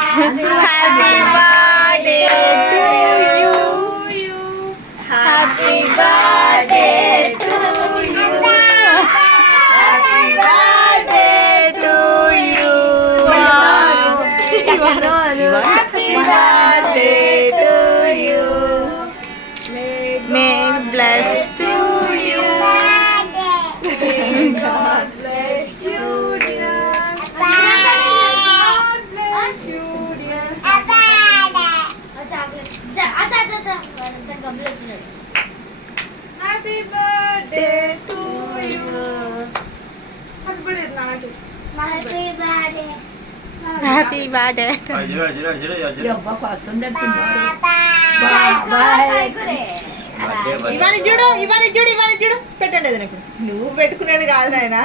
Happy birthday to you. Happy birthday to you. Happy birthday to you. Happy birthday to you. May bless to you. May God bless you, dear. God bless you, dear. Happy birthday to you. Happy birthday, Nana. Happy birthday. ఇవన్నీ చూడు పెట్టండి అది నాకు నువ్వు పెట్టుకునేది కాదు నాయన